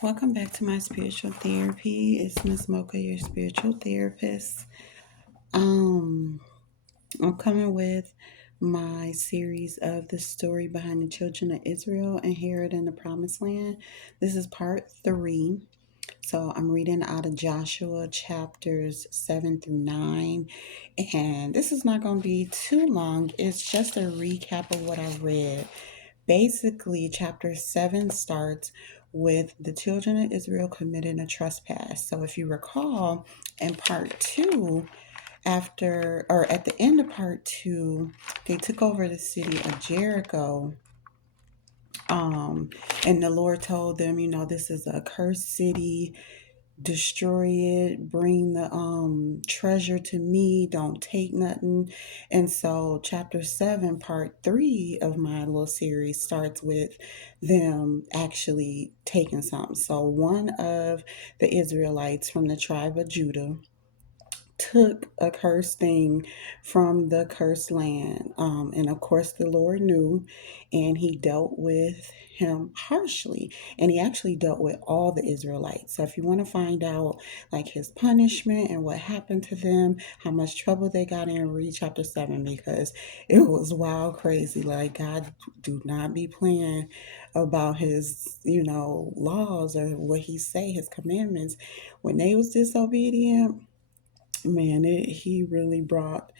Welcome back to my spiritual therapy. It's Miss Mocha, your spiritual therapist. Um, I'm coming with my series of the story behind the children of Israel and Herod in the Promised Land. This is part 3. So I'm reading out of Joshua chapters 7 through 9. And this is not going to be too long. It's just a recap of what I read. Basically, chapter 7 starts with the children of Israel committing a trespass. So, if you recall, in part 2, after or at the end of part 2, they took over the city of Jericho. And the Lord told them, this is a cursed city, destroy it, bring the treasure to me, don't take nothing. And so chapter 7 part 3 of my little series starts with them actually taking something. So one of the Israelites from the tribe of Judah took a cursed thing from the cursed land. And of course, the Lord knew, and he dealt with him harshly. And he actually dealt with all the Israelites. So if you want to find out like his punishment and what happened to them, how much trouble they got in, read chapter 7 because it was wild crazy. Like God do not be playing about his, laws or what he say, his commandments. When they was disobedient, man, he really brought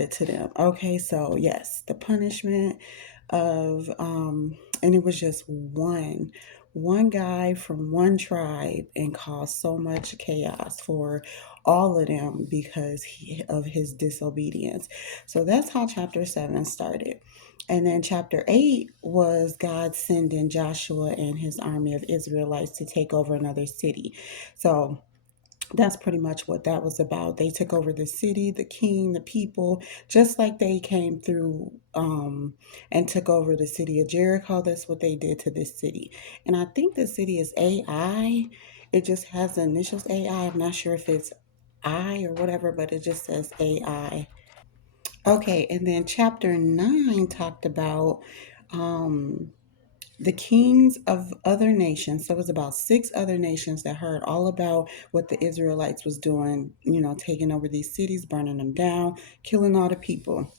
it to them. Okay, so yes, the punishment of and it was just one guy from one tribe and caused so much chaos for all of them because of his disobedience. So that's how chapter 7 started. And then chapter 8 was God sending Joshua and his army of Israelites to take over another city. So that's pretty much what that was about. They took over the city, the king, the people, just like they came through and took over the city of Jericho. That's what they did to this city. And I think the city is AI. It just has the initials AI. I'm not sure if it's I or whatever, but it just says AI. Okay, and then chapter 9 talked about um, the kings of other nations. So it was about 6 other nations that heard all about what the Israelites was doing, taking over these cities, burning them down, killing all the people.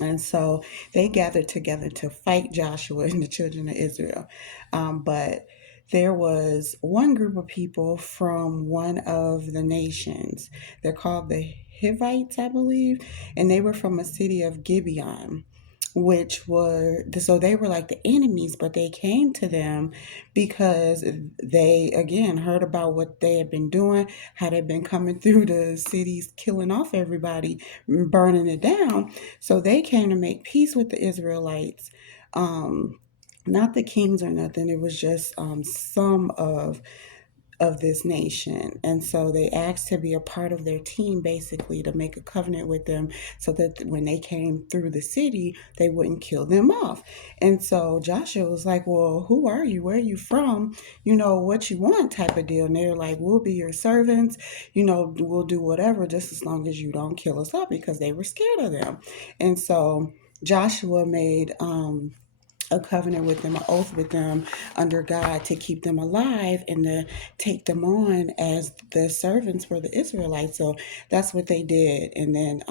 And so they gathered together to fight Joshua and the children of Israel. But there was one group of people from one of the nations. They're called the Hivites, I believe, and they were from a city of Gibeon, which were so they were like the enemies, but they came to them because they again heard about what they had been doing, how they'd been coming through the cities, killing off everybody, burning it down. So they came to make peace with the Israelites. Um, Not the kings or nothing. It was just some of this nation. And so they asked to be a part of their team, basically, to make a covenant with them so that when they came through the city, they wouldn't kill them off. And so Joshua was like, well, who are you? Where are you from? What you want type of deal. And they're like, we'll be your servants. We'll do whatever just as long as you don't kill us off because they were scared of them. And so Joshua made a covenant with them, an oath with them under God to keep them alive and to take them on as the servants for the Israelites. So that's what they did. And then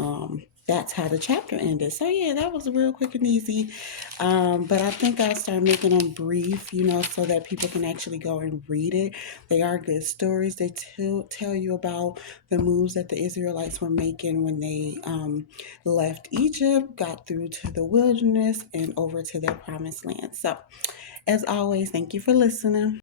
that's how the chapter ended. So yeah, that was real quick and easy. But I think I'll start making them brief, so that people can actually go and read it. They are good stories. They tell you about the moves that the Israelites were making when they left Egypt, got through to the wilderness, and over to their promised land. So, as always, thank you for listening.